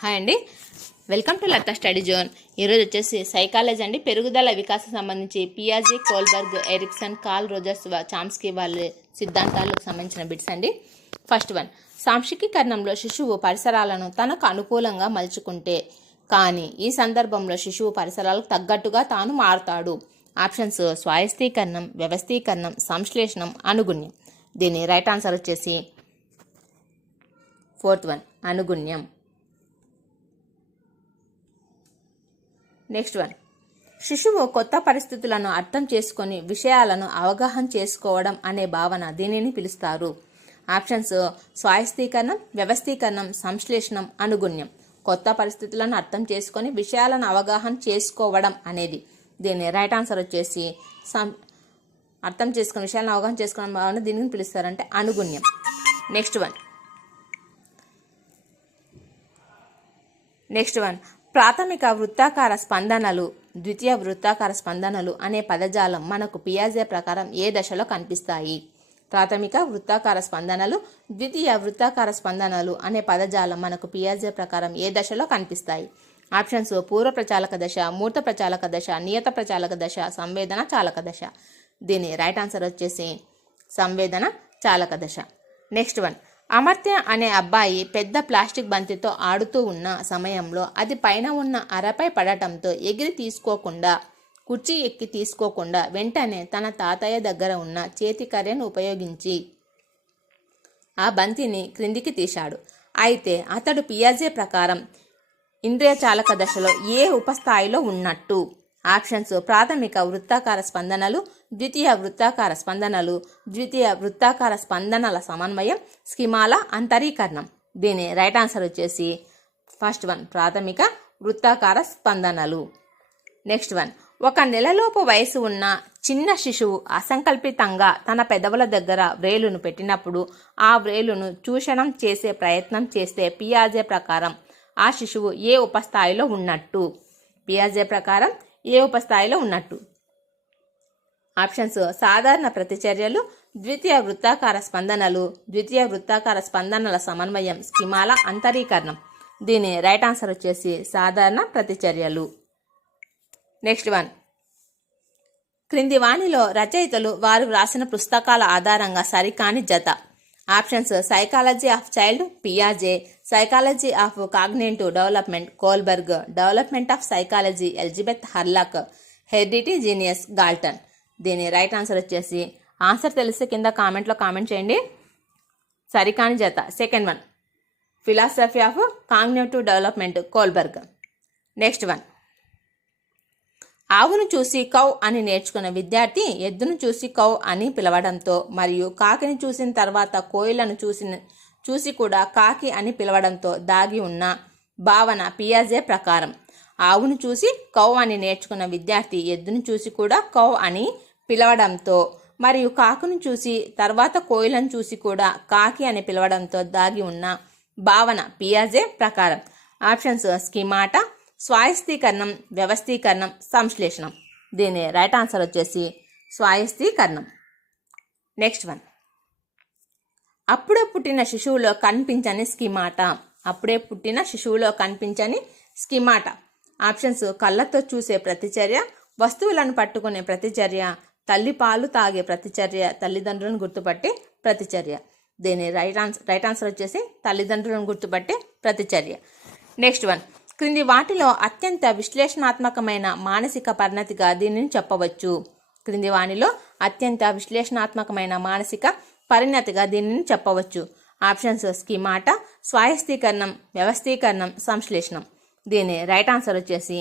Hi అండి, welcome to Latha study zone. ఈరోజు వచ్చేసి సైకాలజీ అండి, పెరుగుదల వికాసం సంబంధించి పియాజే, Kohlberg, Erikson, Carl Rogers, Chomsky వాళ్ళ సిద్ధాంతాలకు సంబంధించిన బిట్స్ అండి. ఫస్ట్ వన్, సాంశికీకరణంలో శిశువు పరిసరాలను తనకు అనుకూలంగా మలుచుకుంటే కానీ ఈ సందర్భంలో శిశువు పరిసరాలకు తగ్గట్టుగా తాను మారుతాడు. ఆప్షన్స్ స్వాయస్తీకరణం, వ్యవస్థీకరణం, సంశ్లేషణం, అనుగుణ్యం. దీని రైట్ ఆన్సర్ వచ్చేసి ఫోర్త్ వన్, అనుగుణ్యం. నెక్స్ట్ వన్, శిశువు కొత్త పరిస్థితులను అర్థం చేసుకొని విషయాలను అవగాహన చేసుకోవడం అనే భావన దీనిని పిలుస్తారు. ఆప్షన్స్ స్వాయస్తీకరణం, వ్యవస్థీకరణం, సంశ్లేషణం, అనుగుణ్యం. కొత్త పరిస్థితులను అర్థం చేసుకొని విషయాలను అవగాహన చేసుకోవడం అనేది దీని రైట్ ఆన్సర్ వచ్చేసి అర్థం చేసుకుని విషయాలను అవగాహన చేసుకోవడం భావన దీనిని పిలుస్తారంటే అనుగుణ్యం. నెక్స్ట్ వన్, ప్రాథమిక వృత్తాకార స్పందనలు, ద్వితీయ వృత్తాకార స్పందనలు అనే పదజాలం మనకు పియాజే ప్రకారం ఏ దశలో కనిపిస్తాయి? ప్రాథమిక వృత్తాకార స్పందనలు, ద్వితీయ వృత్తాకార స్పందనలు అనే పదజాలం మనకు పియాజే ప్రకారం ఏ దశలో కనిపిస్తాయి? ఆప్షన్స్ పూర్వ ప్రచాలక దశ, మూర్త ప్రచాలక దశ, నియత ప్రచాలక దశ, సంవేదన చాలక దశ. దీని రైట్ ఆన్సర్ వచ్చేసి సంవేదన చాలక దశ. నెక్స్ట్ వన్, అమర్త్య అనే అబ్బాయి పెద్ద ప్లాస్టిక్ బంతితో ఆడుతూ ఉన్న సమయంలో అది పైన ఉన్న అరపై పడటంతో ఎగిరి తీసుకోకుండా, కుర్చీ ఎక్కి తీసుకోకుండా వెంటనే తన తాతయ్య దగ్గర ఉన్న చేతి కర్రను ఉపయోగించి ఆ బంతిని క్రిందికి తీశాడు. అయితే అతడు పియాజే ప్రకారం ఇంద్రియ చాలక దశలో ఏ ఉపస్థాయిలో ఉన్నట్టు? ఆప్షన్స్ ప్రాథమిక వృత్తాకార స్పందనలు, ద్వితీయ వృత్తాకార స్పందనలు, ద్వితీయ వృత్తాకార స్పందనల సమన్వయం, స్కిమాల అంతరీకరణం. దీని రైట్ ఆన్సర్ వచ్చేసి ఫస్ట్ వన్, ప్రాథమిక వృత్తాకార స్పందనలు. నెక్స్ట్ వన్, ఒక నెలలోపు వయసు ఉన్న చిన్న శిశువు అసంకల్పితంగా తన పెదవుల దగ్గర వ్రేలును పెట్టినప్పుడు ఆ వ్రేలును చూషణం చేసే ప్రయత్నం చేస్తే పియాజే ప్రకారం ఆ శిశువు ఏ ఉపస్థాయిలో ఉన్నట్టు? పియాజే ప్రకారం ఏ ఉపస్థాయిలో ఉన్నట్టు? ఆప్షన్స్ సాధారణ ప్రతిచర్యలు, ద్వితీయ వృత్తాకార స్పందనలు, ద్వితీయ వృత్తాకార స్పందనల సమన్వయం, స్కిమాల అంతరీకరణం. దీని రైట్ ఆన్సర్ వచ్చేసి సాధారణ ప్రతిచర్యలు. నెక్స్ట్ వన్, క్రింది వాణిలో రచయితలు వారు వ్రాసిన పుస్తకాల ఆధారంగా సరికాని జత. ఆప్షన్స్ సైకాలజీ ఆఫ్ చైల్డ్ పియాజే, psychology of cognitive development Kohlberg, development of psychology Elizabeth Hurlock, heredity genius Galton. దీని రైట్ ఆన్సర్ వచ్చేసి ఆన్సర్ తెలిస్తే కింద కామెంట్లో కామెంట్ చేయండి. సరికాని జత second one, philosophy of cognitive development Kohlberg. Next one, ఆవును చూసి కౌ అని నేర్చుకున్న విద్యార్థి ఎద్దును చూసి కౌ అని పిలవడంతో మరియు కాకిని చూసిన తర్వాత కోయిలను చూసి కూడా కాకి అని పిలవడంతో దాగి ఉన్న భావన పియాజే ప్రకారం. ఆవును చూసి కౌ అని నేర్చుకున్న విద్యార్థి ఎద్దును చూసి కూడా కౌ అని పిలవడంతో మరియు కాకును చూసి తర్వాత కోయిలను చూసి కూడా కాకి అని పిలవడంతో దాగి ఉన్న భావన పియాజే ప్రకారం. ఆప్షన్స్ స్కిమాటా, స్వాయస్తీకరణం, వ్యవస్థీకరణం, సంశ్లేషణం. దీని రైట్ ఆన్సర్ వచ్చేసి స్వాయస్తీకరణం. నెక్స్ట్ వన్, అప్పుడే పుట్టిన శిశువులో కనిపించని స్కిమాటా. అప్పుడే పుట్టిన శిశువులో కనిపించని స్కిమాటా. ఆప్షన్స్ కళ్ళతో చూసే ప్రతిచర్య, వస్తువులను పట్టుకునే ప్రతిచర్య, తల్లి పాలు తాగే ప్రతిచర్య, తల్లిదండ్రులను గుర్తుపట్టే ప్రతిచర్య. దీని రైట్ ఆన్సర్ వచ్చేసి తల్లిదండ్రులను గుర్తుపట్టే ప్రతిచర్య. నెక్స్ట్ వన్, క్రింది వాటిలో అత్యంత విశ్లేషణాత్మకమైన మానసిక పరిణతిగా దీనిని చెప్పవచ్చు. క్రింది వానిలో అత్యంత విశ్లేషణాత్మకమైన మానసిక పరిణతిగా దీనిని చెప్పవచ్చు. ఆప్షన్స్ స్కిమాటా, స్వాయస్తీకరణం, వ్యవస్థీకరణం, సంశ్లేషణం. దీని రైట్ ఆన్సర్ వచ్చేసి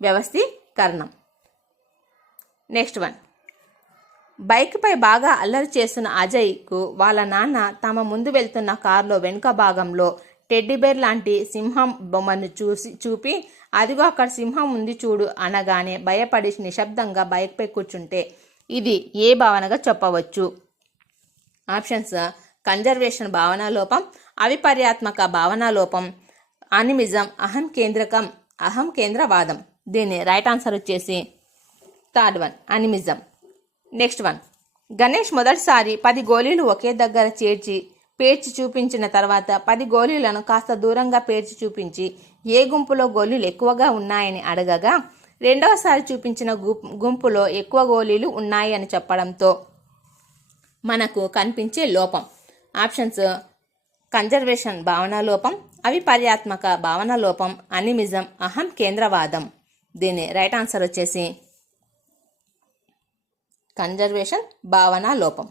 వ్యవస్థీకరణం. నెక్స్ట్ వన్, బైక్పై బాగా అల్లరి చేస్తున్న అజయ్కు వాళ్ళ నాన్న తమ ముందు వెళ్తున్న కారులో వెనుక భాగంలో టెడ్డీబేర్ లాంటి సింహం బొమ్మను చూపి అదిగో అక్కడ సింహం ఉంది చూడు అనగానే భయపడి నిశ్శబ్దంగా బైక్పై కూర్చుంటే ఇది ఏ భావనగా చెప్పవచ్చు? ఆప్షన్స్ కన్జర్వేషన్ భావనాలోపం, అవిపర్యాత్మక భావనాలోపం, అనిమిజం, అహం కేంద్రవాదం. దీని రైట్ ఆన్సర్ వచ్చేసి third one, animism. Next one, Ganesh మొదటిసారి 10 గోళీలు ఒకే దగ్గర చేర్చి పేర్చి చూపించిన తర్వాత 10 గోళీలను కాస్త దూరంగా పేర్చి చూపించి ఏ గుంపులో గోళీలు ఎక్కువగా ఉన్నాయని అడగగా రెండవసారి చూపించిన గుంపులో ఎక్కువ గోళీలు ఉన్నాయి అని చెప్పడంతో మనకు కనిపించే లోపం. ఆప్షన్స్: కన్జర్వేషన్ భావన లోపం, అవిపర్యాత్మక భావన లోపం, అనిమిజం, అహం కేంద్రవాదం. దీని రైట్ ఆన్సర్ వచ్చేసి కన్జర్వేషన్ భావన లోపం.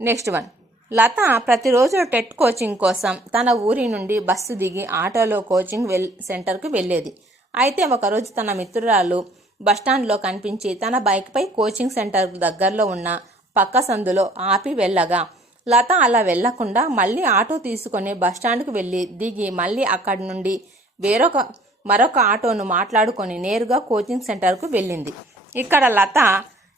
నెక్స్ట్ వన్, లత ప్రతిరోజు టెట్ కోచింగ్ కోసం తన ఊరి నుండి బస్సు దిగి ఆటోలో కోచింగ్ సెంటర్కు వెళ్ళేది. అయితే ఒకరోజు తన మిత్రురాలు బస్టాండ్లో కనిపించి తన బైక్పై కోచింగ్ సెంటర్ దగ్గరలో ఉన్న పక్క సందులో ఆపి వెళ్ళగా లత అలా వెళ్లకుండా మళ్ళీ ఆటో తీసుకొని బస్టాండ్కు వెళ్ళి దిగి మళ్ళీ అక్కడి నుండి మరొక ఆటోను మాట్లాడుకొని నేరుగా కోచింగ్ సెంటర్కు వెళ్ళింది. ఇక్కడ లత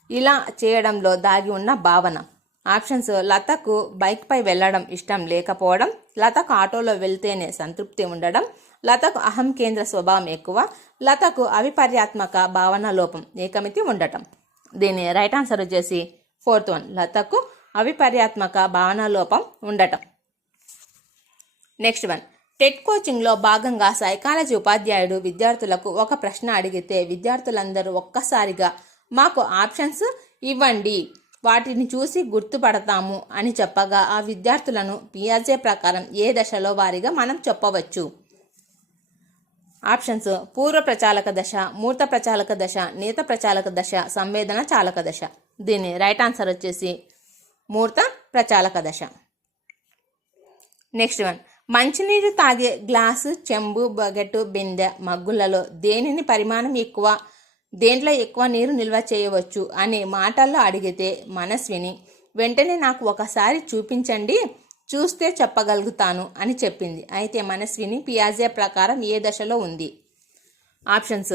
ఇలా చేయడంలో దాగి ఉన్న భావన. ఆప్షన్స్: లతకు బైక్పై వెళ్ళడం ఇష్టం లేకపోవడం, లతకు ఆటోలో వెళ్తేనే సంతృప్తి ఉండడం, లతకు అహం కేంద్ర స్వభావం ఎక్కువ, లతకు అవిపర్యాత్మక భావన లోపం ఏకమితి ఉండటం. దీని రైట్ ఆన్సర్ వచ్చేసి 4th వన్, లతకు అవిపర్యాత్మక భావన లోపం ఉండటం. నెక్స్ట్ వన్, టెట్ కోచింగ్లో భాగంగా సైకాలజీ ఉపాధ్యాయుడు విద్యార్థులకు ఒక ప్రశ్న అడిగితే విద్యార్థులందరూ ఒక్కసారిగా మాకు ఆప్షన్స్ ఇవ్వండి, వాటిని చూసి గుర్తుపడతాము అని చెప్పగా ఆ విద్యార్థులను పియాజే ప్రకారం ఏ దశలో వారీగా మనం చెప్పవచ్చు? ఆప్షన్స్: పూర్వ ప్రచాలక దశ, మూర్త ప్రచాలక దశ, నీత ప్రచాలక దశ, సంవేదన చాలక దశ. దీని రైట్ ఆన్సర్ వచ్చేసి మూర్త ప్రచాలక దశ. నెక్స్ట్ వన్, మంచినీరు తాగే గ్లాసు, చెంబు, బకెట్, బిందె, మగ్గులలో దేంట్లో ఎక్కువ నీరు నిల్వ చేయవచ్చు అని మాటల్లో అడిగితే మనస్విని వెంటనే నాకు ఒకసారి చూపించండి, చూస్తే చెప్పగలుగుతాను అని చెప్పింది. అయితే మనస్విని పియాజే ప్రకారం ఏ దశలో ఉంది? ఆప్షన్స్: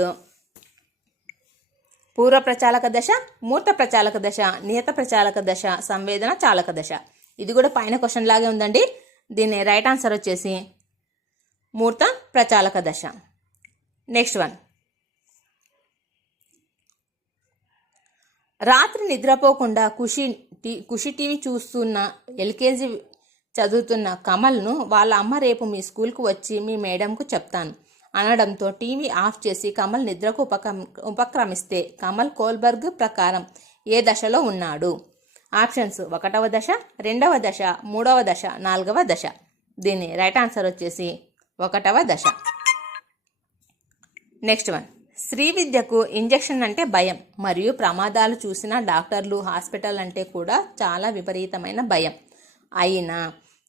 పూర్వ ప్రచాలక దశ, మూర్త ప్రచాలక దశ, నియత ప్రచాలక దశ, సంవేదన చాలక దశ. ఇది కూడా పైన క్వశ్చన్ లాగే ఉందండి. దీని రైట్ ఆన్సర్ వచ్చేసి మూర్త ప్రచాలక దశ. నెక్స్ట్ వన్, రాత్రి నిద్రపోకుండా ఖుషి టీవీ చూస్తున్న LKG చదువుతున్న కమల్ను వాళ్ళ అమ్మ రేపు మీ స్కూల్కు వచ్చి మీ మేడంకు చెప్తాను అనడంతో టీవీ ఆఫ్ చేసి కమల్ నిద్రకు ఉపక్రమిస్తే కమల్ కోల్బర్గ్ ప్రకారం ఏ దశలో ఉన్నాడు? ఆప్షన్స్: 1వ దశ, 2వ దశ, 3వ దశ, 4వ దశ. దీని రైట్ ఆన్సర్ వచ్చేసి 1వ దశ. నెక్స్ట్ వన్, శ్రీవిద్యకు ఇంజెక్షన్ అంటే భయం మరియు ప్రమాదాలు చూసిన డాక్టర్లు, హాస్పిటల్ అంటే కూడా చాలా విపరీతమైన భయం. అయినా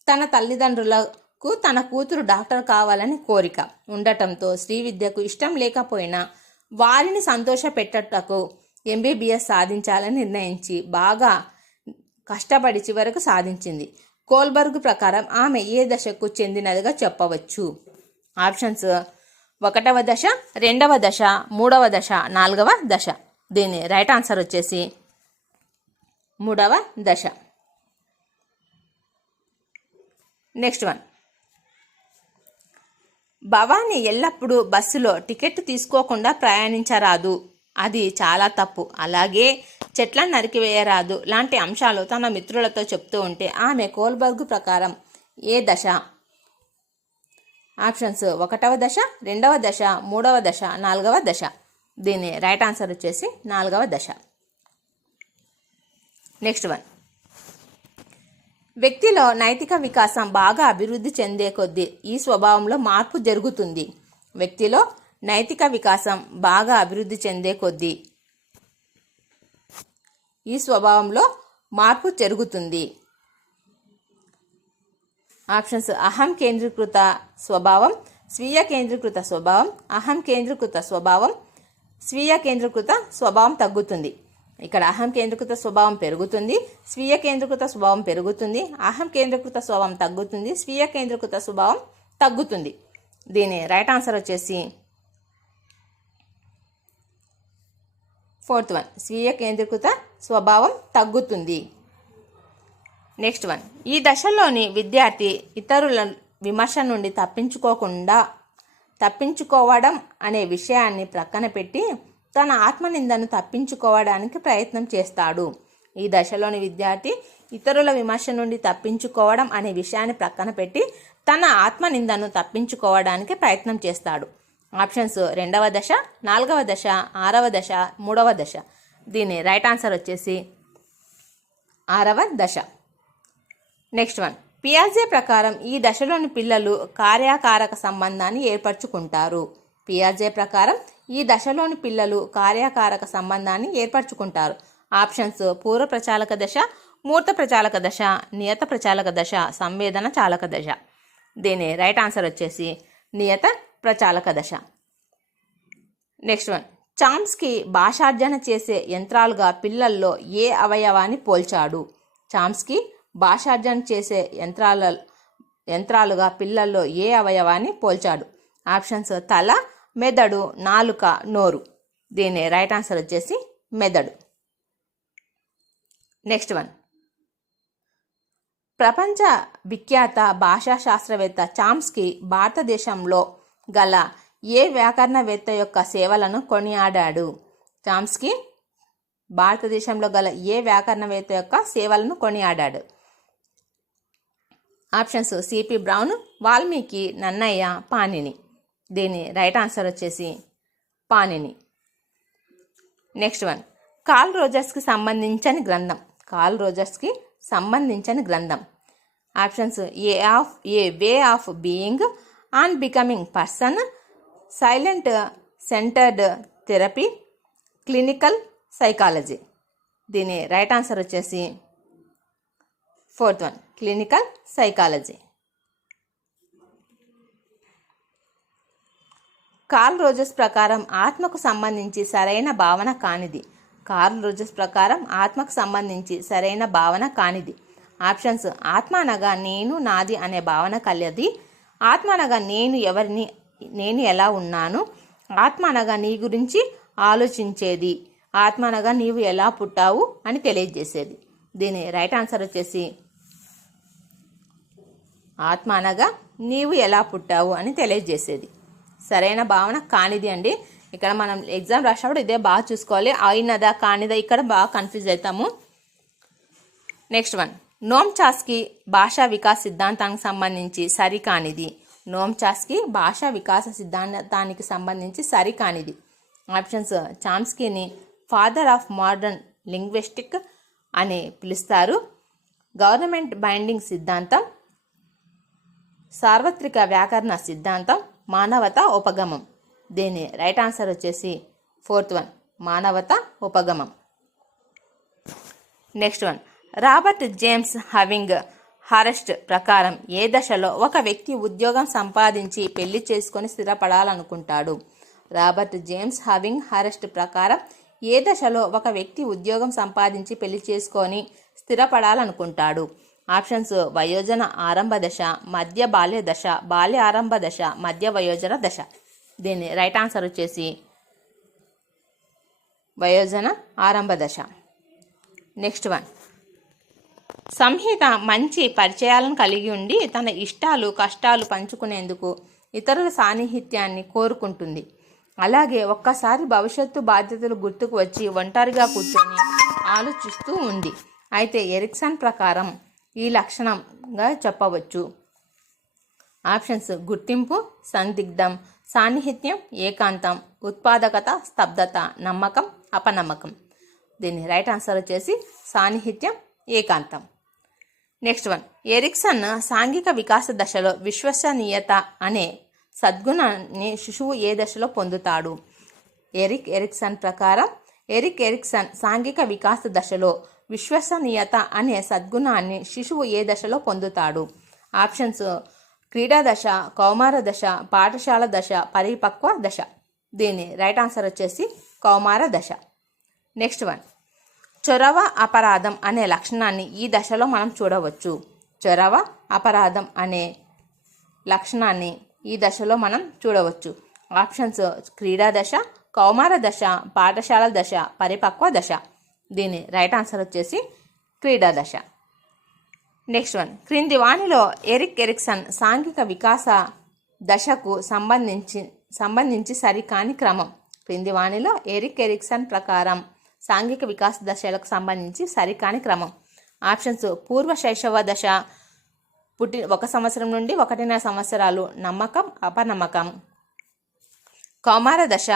తన తల్లిదండ్రులకు తన కూతురు డాక్టర్ కావాలని కోరిక ఉండటంతో శ్రీవిద్యకు ఇష్టం లేకపోయినా వారిని సంతోష పెట్టటకు MBBS సాధించాలని నిర్ణయించి బాగా కష్టపడి చివరకు సాధించింది. కోల్బర్గ్ ప్రకారం ఆమె ఏ దశకు చెందినదిగా చెప్పవచ్చు? ఆప్షన్స్: 1వ దశ, 2వ దశ, 3వ దశ, 4వ దశ. దీని రైట్ ఆన్సర్ వచ్చేసి 3వ దశ. నెక్స్ట్ వన్, భవానీ ఎల్లప్పుడూ బస్సులో టికెట్ తీసుకోకుండా ప్రయాణించరాదు, అది చాలా తప్పు. అలాగే చెట్లను నరికివేయరాదు లాంటి అంశాలు తన మిత్రులతో చెప్తూ ఉంటే ఆమె కోల్బర్గ్ ప్రకారం ఏ దశ? ఆప్షన్స్: 1వ దశ, 2వ దశ, 3వ దశ, 4వ దశ. దీని రైట్ ఆన్సర్ వచ్చేసి 4వ దశ. నెక్స్ట్ వన్, వ్యక్తిలో నైతిక వికాసం బాగా అభివృద్ధి చెందే కొద్దీ ఈ స్వభావంలో మార్పు జరుగుతుంది. వ్యక్తిలో నైతిక వికాసం బాగా అభివృద్ధి చెందే కొద్దీ ఈ స్వభావంలో మార్పు జరుగుతుంది. ఆప్షన్స్: అహం కేంద్రీకృత స్వభావం, స్వీయ కేంద్రీకృత స్వభావం, అహం కేంద్రీకృత స్వభావం, స్వీయ కేంద్రీకృత స్వభావం తగ్గుతుంది. ఇక్కడ అహం కేంద్రీకృత స్వభావం పెరుగుతుంది, స్వీయ కేంద్రీకృత స్వభావం పెరుగుతుంది, అహం కేంద్రీకృత స్వభావం తగ్గుతుంది, స్వీయ కేంద్రీకృత స్వభావం తగ్గుతుంది. దీని రైట్ ఆన్సర్ వచ్చేసి 4th వన్, స్వీయ కేంద్రీకృత స్వభావం తగ్గుతుంది. నెక్స్ట్ వన్, ఈ దశలోని విద్యార్థి ఇతరుల విమర్శ నుండి తప్పించుకోవడం అనే విషయాన్ని ప్రక్కన పెట్టి తన ఆత్మనిందను తప్పించుకోవడానికి ప్రయత్నం చేస్తాడు. ఈ దశలోని విద్యార్థి ఇతరుల విమర్శ నుండి తప్పించుకోవడం అనే విషయాన్ని ప్రక్కన పెట్టి తన ఆత్మనిందను తప్పించుకోవడానికి ప్రయత్నం చేస్తాడు. ఆప్షన్స్ 2వ దశ, 4వ దశ, 6వ దశ, 3వ దశ. దీని రైట్ ఆన్సర్ వచ్చేసి 6వ దశ. నెక్స్ట్ వన్, పియాజే ప్రకారం ఈ దశలోని పిల్లలు కార్యకారక సంబంధాన్ని ఏర్పరచుకుంటారు. పియాజే ప్రకారం ఈ దశలోని పిల్లలు కార్యకారక సంబంధాన్ని ఏర్పరచుకుంటారు. ఆప్షన్స్ పూర్వ ప్రచాలక దశ, మూర్త ప్రచాలక దశ, నియత ప్రచాలక దశ, సంవేదన చాలక దశ. దీని రైట్ ఆన్సర్ వచ్చేసి నియత ప్రచాలక దశ. నెక్స్ట్ వన్, చామ్స్కీ భాషార్జన చేసే యంత్రాలుగా పిల్లల్లో ఏ అవయవాన్ని పోల్చాడు? చామ్స్కీ భాషార్జన చేసే యంత్రాలుగా పిల్లల్లో ఏ అవయవాన్ని పోల్చాడు? ఆప్షన్స్ తల, మెదడు, నాలుక, నోరు. దీని రైట్ ఆన్సర్ వచ్చేసి మెదడు. నెక్స్ట్ వన్, ప్రపంచ విఖ్యాత భాషా శాస్త్రవేత్త చామ్స్కీ భారతదేశంలో గల ఏ వ్యాకరణవేత్త యొక్క సేవలను కొనియాడాడు? చామ్స్కీ భారతదేశంలో గల ఏ వ్యాకరణవేత్త యొక్క సేవలను కొనియాడాడు? Options C P Brown, Valmiki, Nannaya, Panini. దీని రైట్ ఆన్సర్ వచ్చేసి పాణిని. నెక్స్ట్ వన్, కార్ల్ రోజర్స్కి సంబంధించిన గ్రంథం. కార్ల్ రోజర్స్కి సంబంధించిన గ్రంథం. Options a way of being, on becoming person, silent centered therapy, clinical psychology. దీని రైట్ ఆన్సర్ వచ్చేసి 4th one, clinical psychology. Carl Rogers ప్రకారం ఆత్మకు సంబంధించి సరైన భావన కానిది. కార్ల్ రోజర్స్ ప్రకారం ఆత్మకు సంబంధించి సరైన భావన కానిది. ఆప్షన్స్ ఆత్మ అనగా నేను, నాది అనే భావన కలది. ఆత్మ అనగా నేను ఎవరిని, నేను ఎలా ఉన్నాను. ఆత్మ అనగా నీ గురించి ఆలోచించేది. ఆత్మ అనగా నీవు ఎలా పుట్టావు అని తెలియజేసేది. దీని రైట్ ఆన్సర్ వచ్చేసి ఆత్మ అనగా నీవు ఎలా పుట్టావు అని తెలియజేసేది. సరైన భావన కానిది అండి. ఇక్కడ మనం ఎగ్జామ్ రాసినప్పుడు ఇదే బాగా చూసుకోవాలి. అయినదా కానిదా ఇక్కడ బాగా కన్ఫ్యూజ్ అవుతాము. నెక్స్ట్ వన్, నోమ్ చాస్కీ భాషా వికాస సిద్ధాంతానికి సంబంధించి సరికానిది. నోమ్ చాస్కీ భాషా వికాస సిద్ధాంతానికి సంబంధించి సరికానిది. ఆప్షన్స్ చామ్స్కీని ఫాదర్ ఆఫ్ మోడర్న్ లింగ్విస్టిక్ అని పిలుస్తారు. గవర్నమెంట్ బైండింగ్ సిద్ధాంతం, సార్వత్రిక వ్యాకరణ సిద్ధాంతం, మానవత ఉపగమం. దీని రైట్ ఆన్సర్ వచ్చేసి 4th వన్, మానవత ఉపగమం. Next one, Robert James Havighurst ప్రకారం ఏ దశలో ఒక వ్యక్తి ఉద్యోగం సంపాదించి పెళ్లి చేసుకొని స్థిరపడాలనుకుంటాడు? రాబర్ట్ జేమ్స్ హవింగ్ హారెస్ట్ ప్రకారం ఏ దశలో ఒక వ్యక్తి ఉద్యోగం సంపాదించి పెళ్లి చేసుకొని స్థిరపడాలనుకుంటాడు? ఆప్షన్స్ వయోజన ఆరంభ దశ, మధ్య బాల్య దశ, బాల్య ఆరంభ దశ, మధ్య వయోజన దశ. దీని రైట్ ఆన్సర్ వచ్చేసి వయోజన ఆరంభ దశ. నెక్స్ట్ వన్, సంహిత మంచి పరిచయాలను కలిగి ఉండి తన ఇష్టాలు కష్టాలు పంచుకునేందుకు ఇతరుల సాన్నిహిత్యాన్ని కోరుకుంటుంది. అలాగే ఒక్కసారి భవిష్యత్తు బాధ్యతలు గుర్తుకు వచ్చి ఒంటరిగా కూర్చొని ఆలోచిస్తూ ఉంది. అయితే ఎరిక్సన్ ప్రకారం ఈ లక్షణంగా చెప్పవచ్చు. ఆప్షన్స్ గుర్తింపు, సందిగ్ధం, సాన్నిహిత్యం, ఏకాంతం, ఉత్పాదకత, స్తబ్దత, నమ్మకం, అపనమ్మకం. దీని రైట్ ఆన్సర్ వచ్చేసి సాన్నిహిత్యం, ఏకాంతం. నెక్స్ట్ వన్, ఎరిక్సన్ సాంఘిక వికాస దశలో విశ్వసనీయత అనే సద్గుణాన్ని శిశువు ఏ దశలో పొందుతాడు? ఎరిక్సన్ ప్రకారం ఎరిక్సన్ సాంఘిక వికాస దశలో విశ్వసనీయత అనే సద్గుణాన్ని శిశువు ఏ దశలో పొందుతాడు? ఆప్షన్స్ క్రీడా దశ, కౌమార దశ, పాఠశాల దశ, పరిపక్వ దశ. దీని రైట్ ఆన్సర్ వచ్చేసి కౌమార దశ. నెక్స్ట్ వన్, చొరవ అపరాధం అనే లక్షణాన్ని ఈ దశలో మనం చూడవచ్చు. చొరవ అపరాధం అనే లక్షణాన్ని ఈ దశలో మనం చూడవచ్చు. ఆప్షన్స్ క్రీడా దశ, కౌమార దశ, పాఠశాల దశ, పరిపక్వ దశ. దీని రైట్ ఆన్సర్ వచ్చేసి క్రీడా దశ. నెక్స్ట్ వన్, క్రింది వానిలో ఎరిక్సన్ సాంఘిక వికాస దశకు సంబంధించి సరికాని క్రమం. క్రింది వానిలో ఎరిక్సన్ ప్రకారం సాంఘిక వికాస దశలకు సంబంధించి సరికాని క్రమం. ఆప్షన్స్: పూర్వ శైశవ దశ, 1 సంవత్సరం నుండి 1.5 సంవత్సరాలు, నమ్మకం, అపనమ్మకం. కౌమార దశ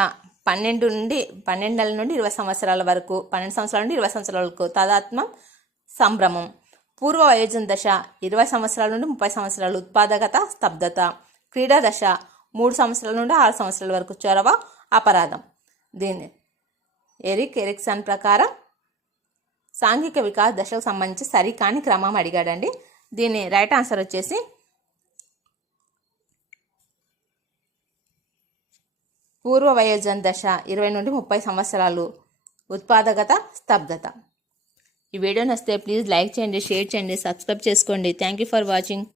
12 నుండి 20 సంవత్సరాల వరకు, 12 సంవత్సరాల నుండి 20 సంవత్సరాల వరకు, తాదాత్మ్యం, సంభ్రమం. పూర్వ వయోజన దశ 20 సంవత్సరాల నుండి 30 సంవత్సరాలు, ఉత్పాదకత, స్తబ్దత. క్రీడా దశ 3 సంవత్సరాల నుండి 6 సంవత్సరాల వరకు, చొరవ, అపరాధం. దీన్ని ఎరిక్ ఎరిక్సన్ ప్రకారం సాంఘిక వికాస దశకు సంబంధించి సరికాని క్రమం అడిగాడండి. దీని రైట్ ఆన్సర్ వచ్చేసి పూర్వ వయోజన దశ 20 నుండి 30 సంవత్సరాలు, ఉత్పాదకత, స్తబ్దత. ఈ వీడియో నచ్చితే ప్లీజ్ లైక్ చేయండి, షేర్ చేయండి, సబ్స్క్రైబ్ చేసుకోండి. Thank you for watching.